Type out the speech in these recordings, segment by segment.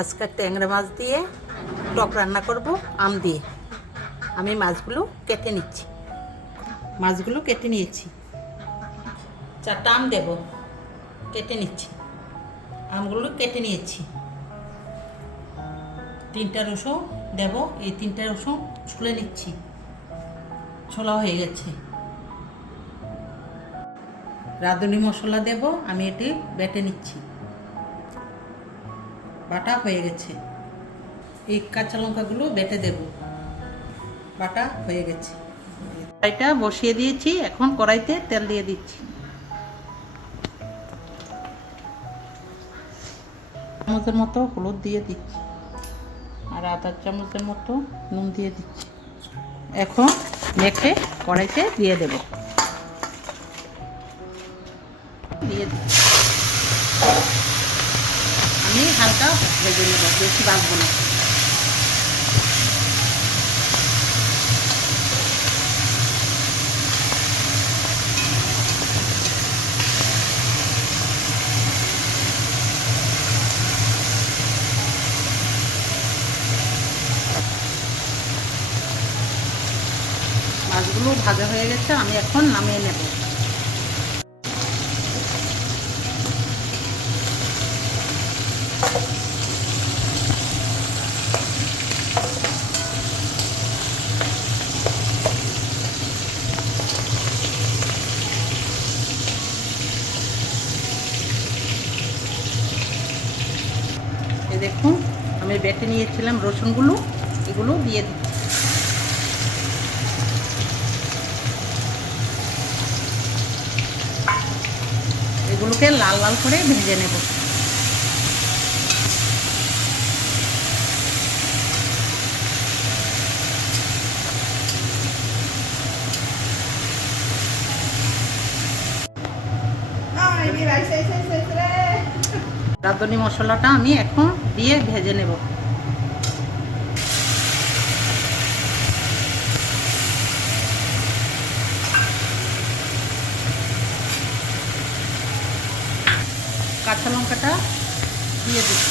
আজকে ট্যাংরা মাছ দিয়ে টক রান্না করব আম দিয়ে। আমি মাছগুলো কেটে নিচ্ছি। মাছগুলো কেটে নিয়েছি। 4টা আম দেব, কেটে নিচ্ছি। আমগুলো কেটে নিয়েছি। 3টা রসুন দেব, এই 3টা রসুন ছুলে নিচ্ছি। ছোলা হয়ে গেছে। রাঁধুনি মশলা দেব, আমি এটি বেটে নিচ্ছি। বাটা হয়ে গেছে। এই কাঁচা লঙ্কাগুলো বেটে দেব। বাটা হয়ে গেছে। কড়াইটা বসিয়ে দিয়েছি, এখন কড়াইতে তেল দিয়ে দিচ্ছি। চামচের মতো হলুদ দিয়ে দিচ্ছি, আর আধা চামচের মতো নুন দিয়ে দিচ্ছি। এখন মেখে কড়াইতে দিয়ে দেব। দিয়ে দিচ্ছি। আমি হালকা ভেজে নেব, বেশি ভাজবো না। মাছগুলো ভাজা হয়ে গেছে, আমি এখন নামিয়ে নেব। এই দেখুন, আমি বেটে নিয়েছিলাম রসুনগুলো, এগুলো দিয়ে দিচ্ছি। এগুলোকে লাল লাল করে ভেজে নেব। রাঁধুনি মশলাটা আমি এখন দিয়ে ভেজে নেব। কাঁচা লঙ্কাটা দিয়ে দিচ্ছি।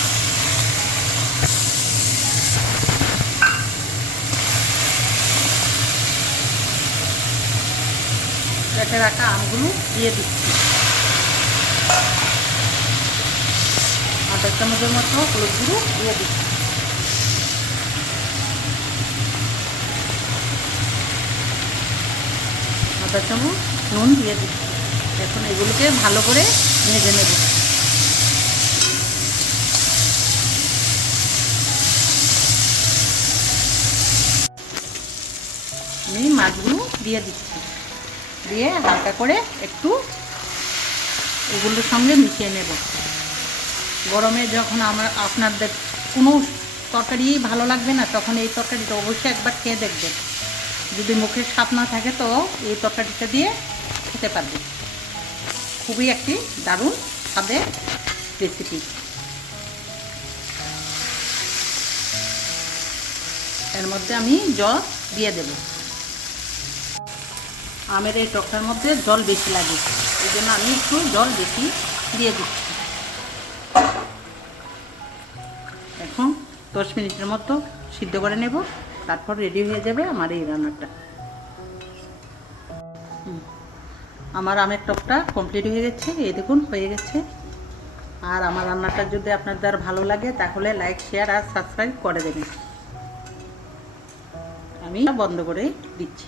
কেটে রাখা আমগুলো দিয়ে দিচ্ছি। আধা চামচের মতো হলুদ গুঁড়ো দিয়ে দিচ্ছি। আধা চামচ নুন দিয়ে দিচ্ছি। এখন এগুলোকে ভালো করে ভেজে নেব। আমি মাছগুলো দিয়ে দিচ্ছি, দিয়ে হালকা করে একটু এগুলোর সঙ্গে মিশিয়ে নেব। গরমে যখন আপনাদের কোনো তরকারি ভালো লাগবে না, তখন এই তরকারিটা অবশ্যই একবার খেয়ে দেখবেন। যদি মুখের স্বাদ না থাকে তো এই তরকারিটা দিয়ে খেতে পারবেন। খুবই একটি দারুণ স্বাদের রেসিপি। এর মধ্যে আমি জল দিয়ে দেব। আমের এই টকটার মধ্যে জল বেশি লাগে, এই জন্য আমি একটু জল বেশি দিয়ে দিচ্ছি। এখন 10 মিনিটের মতো সিদ্ধ করে নেব, তারপর রেডি হয়ে যাবে আমার এই রান্নাটা। আমার আমের টকটা কমপ্লিট হয়ে গেছে, এই দেখুন হয়ে গেছে। আর আমার রান্নাটা যদি আপনাদের ভালো লাগে তাহলে লাইক, শেয়ার আর সাবস্ক্রাইব করে দেবেন। আমি বন্ধ করে দিচ্ছি।